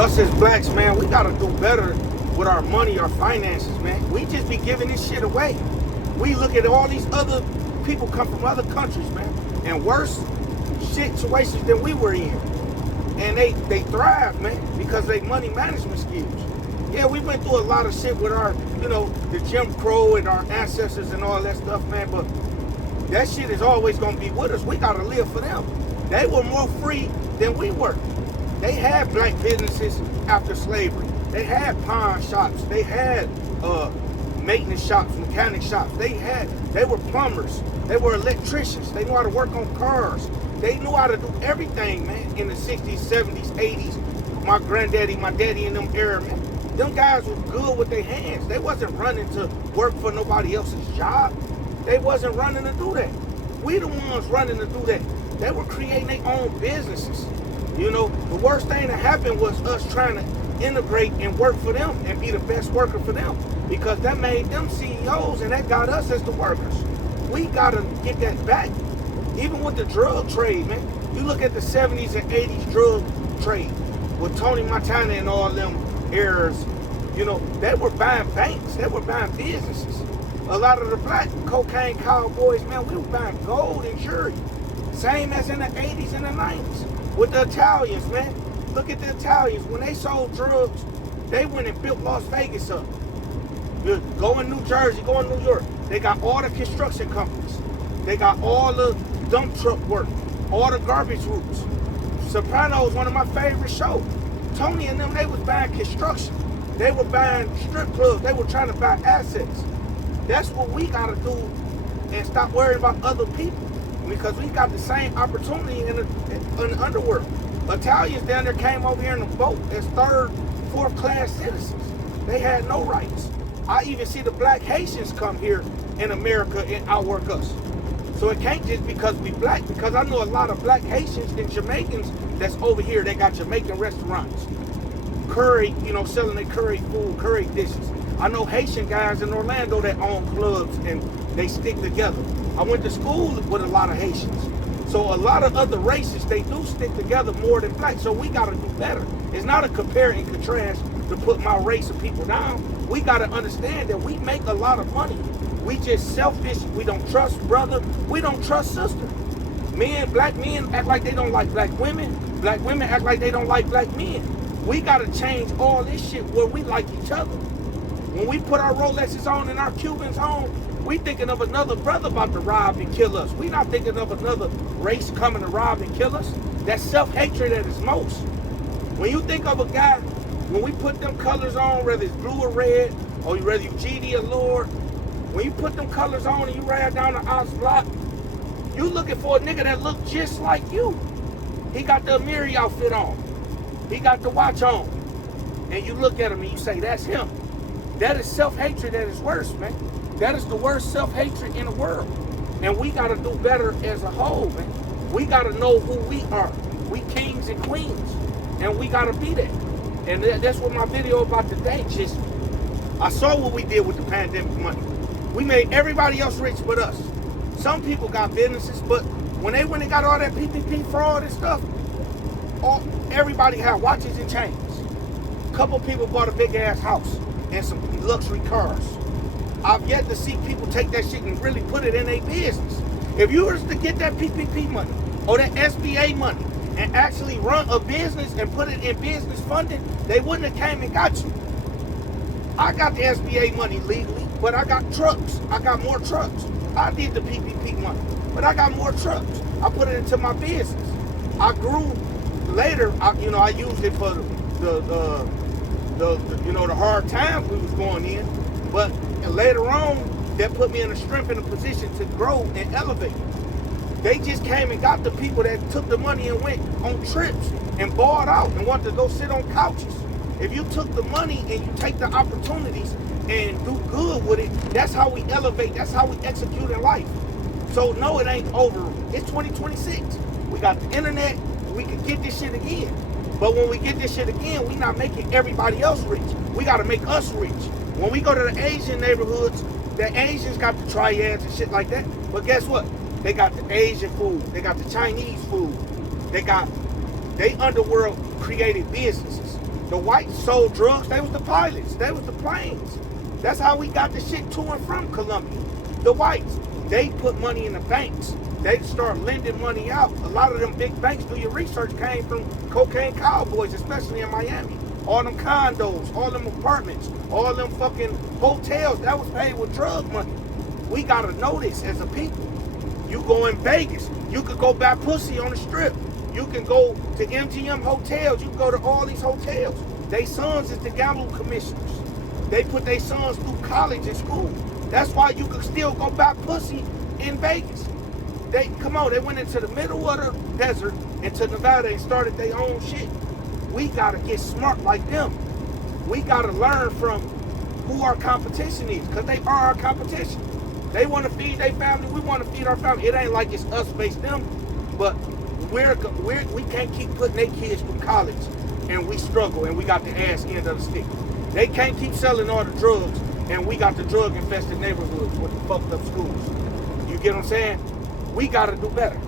us as blacks, man, we gotta do better with our money, our finances, man. We just be giving this shit away. We look at all these other people come from other countries, man, and worse situations than we were in. And they thrive, man, because they money management skills. Yeah, we went through a lot of shit with our, the Jim Crow and our ancestors and all that stuff, man, but that shit is always gonna be with us. We gotta live for them. They were more free than we were. They had black businesses after slavery. They had pawn shops. They had maintenance shops, mechanic shops. They were plumbers. They were electricians. They knew how to work on cars. They knew how to do everything, man, in the 60s, 70s, 80s. My granddaddy, my daddy in them era, man. Them guys were good with their hands. They wasn't running to work for nobody else's job. They wasn't running to do that. We the ones running to do that. They were creating their own businesses. The worst thing that happened was us trying to integrate and work for them and be the best worker for them, because that made them CEOs and that got us as the workers. We gotta get that back. Even with the drug trade, man. You look at the 70s and 80s drug trade with Tony Montana and all them eras, they were buying banks, they were buying businesses. A lot of the black cocaine cowboys, man, we were buying gold and jewelry. Same as in the 80s and the 90s. With the Italians, man. Look at the Italians. When they sold drugs, they went and built Las Vegas up. Go in New Jersey, go in New York. They got all the construction companies. They got all the dump truck work, all the garbage routes. Sopranos, one of my favorite shows. Tony and them, they was buying construction. They were buying strip clubs. They were trying to buy assets. That's what we gotta do and stop worrying about other people, because we got the same opportunity in the underworld. Italians down there came over here in the boat as third, fourth class citizens. They had no rights. I even see the black Haitians come here in America and outwork us. So it can't just because we black, because I know a lot of black Haitians and Jamaicans that's over here. They got Jamaican restaurants, curry, selling their curry food, curry dishes. I know Haitian guys in Orlando that own clubs and they stick together. I went to school with a lot of Haitians. So a lot of other races, they do stick together more than black. So we gotta do better. It's not a compare and contrast to put my race of people down. We gotta understand that we make a lot of money. We just selfish. We don't trust brother. We don't trust sister. Black men act like they don't like black women. Black women act like they don't like black men. We gotta change all this shit where we like each other. When we put our Rolexes on and our Cubans on, we thinking of another brother about to rob and kill us. We not thinking of another race coming to rob and kill us. That's self-hatred at its most. When you think of a guy, when we put them colors on, whether it's blue or red, or whether you GD or Lord, when you put them colors on and you ride down the Ox block, you looking for a nigga that look just like you. He got the Amiri outfit on. He got the watch on. And you look at him and you say, that's him. That is self-hatred at its worst, man. That is the worst self-hatred in the world. And we gotta do better as a whole, man. We gotta know who we are. We kings and queens. And we gotta be that. And that's what my video about today, just, I saw what we did with the pandemic money. We made everybody else rich but us. Some people got businesses, but when they went and got all that PPP fraud and stuff, everybody had watches and chains. A couple people bought a big ass house and some luxury cars. I've yet to see people take that shit and really put it in their business. If you were to get that PPP money or that SBA money and actually run a business and put it in business funding, they wouldn't have came and got you. I got the SBA money legally, but I got trucks. I got more trucks. I did the PPP money, but I got more trucks. I put it into my business. I grew later. I used it for the hard times we was going in, but later on, that put me in a strength and a position to grow and elevate. They just came and got the people that took the money and went on trips and bought out and wanted to go sit on couches. If you took the money and you take the opportunities and do good with it, that's how we elevate. That's how we execute in life. So no, it ain't over. It's 2026. We got the internet. We can get this shit again. But when we get this shit again, we not making everybody else rich. We got to make us rich. When we go to the Asian neighborhoods, the Asians got the triads and shit like that. But guess what? They got the Asian food. They got the Chinese food. They underworld created businesses. The whites sold drugs. They was the pilots. They was the planes. That's how we got the shit to and from Colombia. The whites, they put money in the banks. They start lending money out. A lot of them big banks, do your research, came from cocaine cowboys, especially in Miami. All them condos, all them apartments, all them fucking hotels, that was paid with drug money. We gotta know this as a people. You go in Vegas, you could go buy pussy on the strip. You can go to MGM hotels. You can go to all these hotels. They sons is the gambling commissioners. They put their sons through college and school. That's why you could still go buy pussy in Vegas. They went into the middle of the desert, into Nevada, and started their own shit. We gotta get smart like them. We gotta learn from who our competition is, because they are our competition. They want to feed their family, we want to feed our family. It ain't like it's us based them, but we can't keep putting their kids through college and we struggle and we got the ass end of the stick. They can't keep selling all the drugs and we got the drug infested neighborhoods with the fucked up schools. You get what I'm saying? We gotta do better.